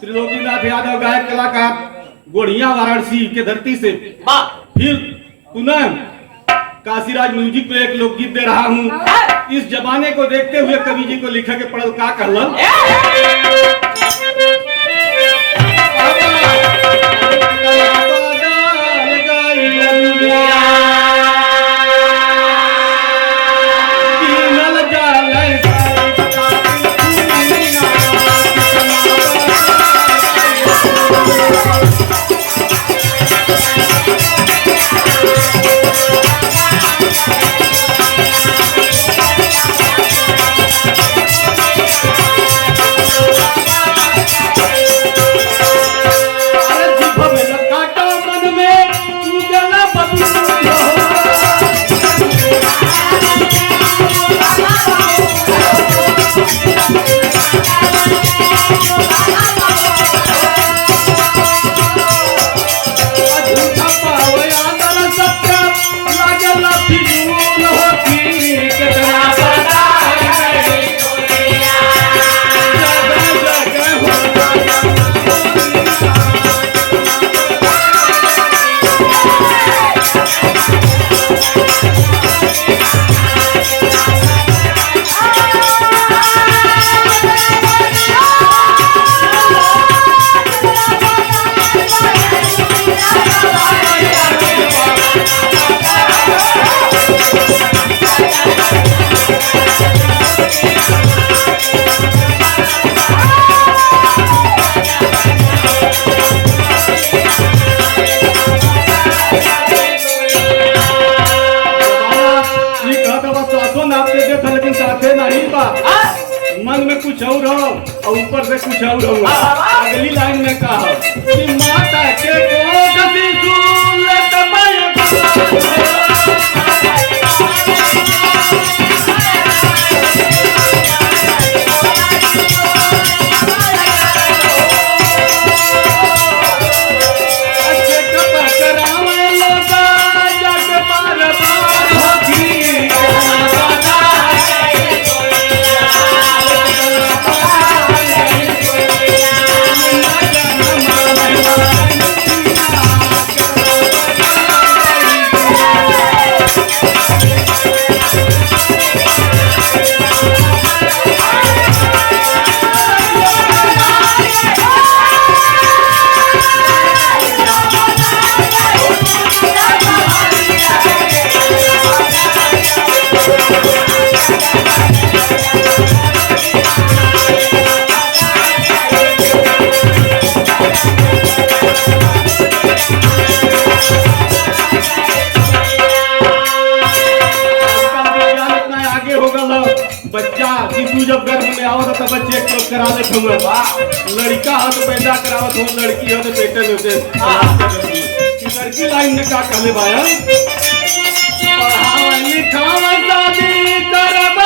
त्रिलोकीनाथ यादव गायक कलाकार गोढ़िया वाराणसी के धरती से फिर पुनः काशीराज म्यूजिक पे एक लोकगीत दे रहा हूँ। इस जमाने को देखते हुए कवि जी को लिखा के पढ़ल का कहलन। मन में कुछ और हो और ऊपर से कुछ और हो। अगली लाइन में कहा कि माता के कोख शिशु लेत बच्चा शिशु जब गर्भ में आवत तो बच्चे को करा ले हुए लड़का हो तो पैदा करावत हो, लड़की हो तो पेटे में से लड़की लाइन में का कहले भाया पढ़ावा लिखावा शादी करब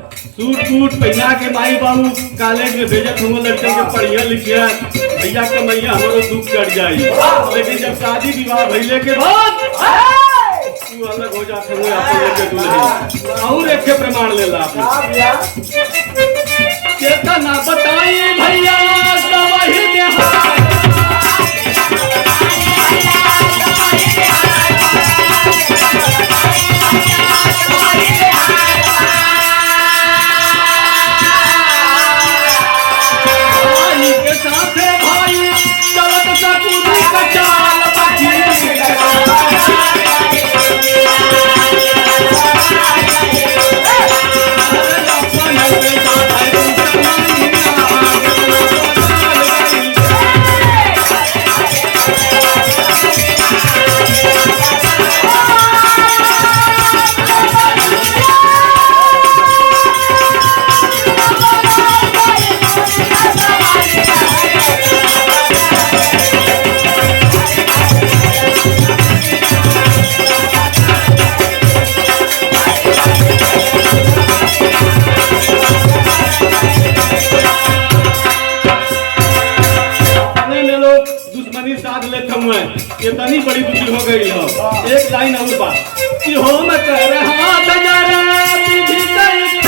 पहना के माई बाबू कॉलेज में भेजत हुआ लड़के के पढ़िया लिखिया भैया कमैया हमारो दुख कट जाई। लेकिन जब शादी विवाह भइले के बाद तू अलग हो जाते हुए अपन लेके दुल्हन और एक के प्रमाण ले ला चेतना बताई भैया गवाही दे इतनी बड़ी दुखी हो गई हो। एक लाइन और बात कि हो मैं कह रहा बजारा विधि करके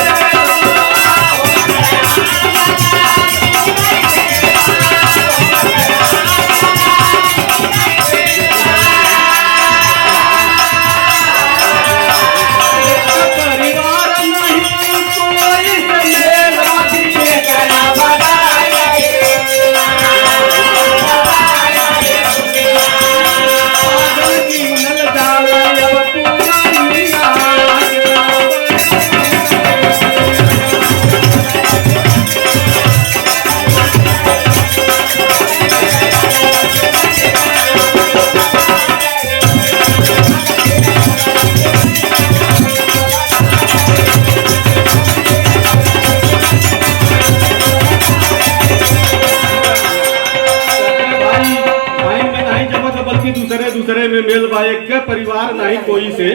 दूसरे दूसरे में मेल बा, एक के परिवार नहीं कोई से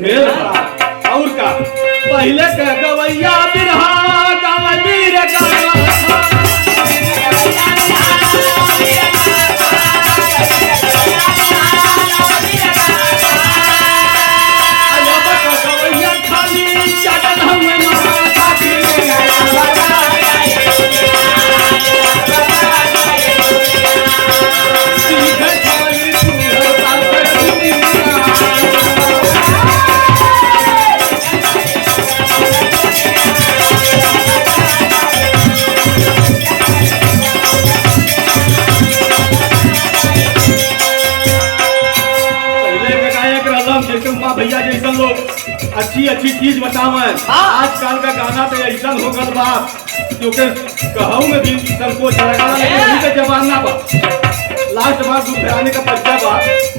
मेल बा। और का पहले के गवैया बिरहा गावा वीर गावा गवैया खाली चटन हमें भैया जैसा लोग अच्छी अच्छी चीज बतावे। आजकल का गाना तो ऐसा हो गल बा क्योंकि कहूँ में भी संकोच लगा, लेकिन अभी का जमाना बा। लास्ट बार दूसरे आने का बच्चा बा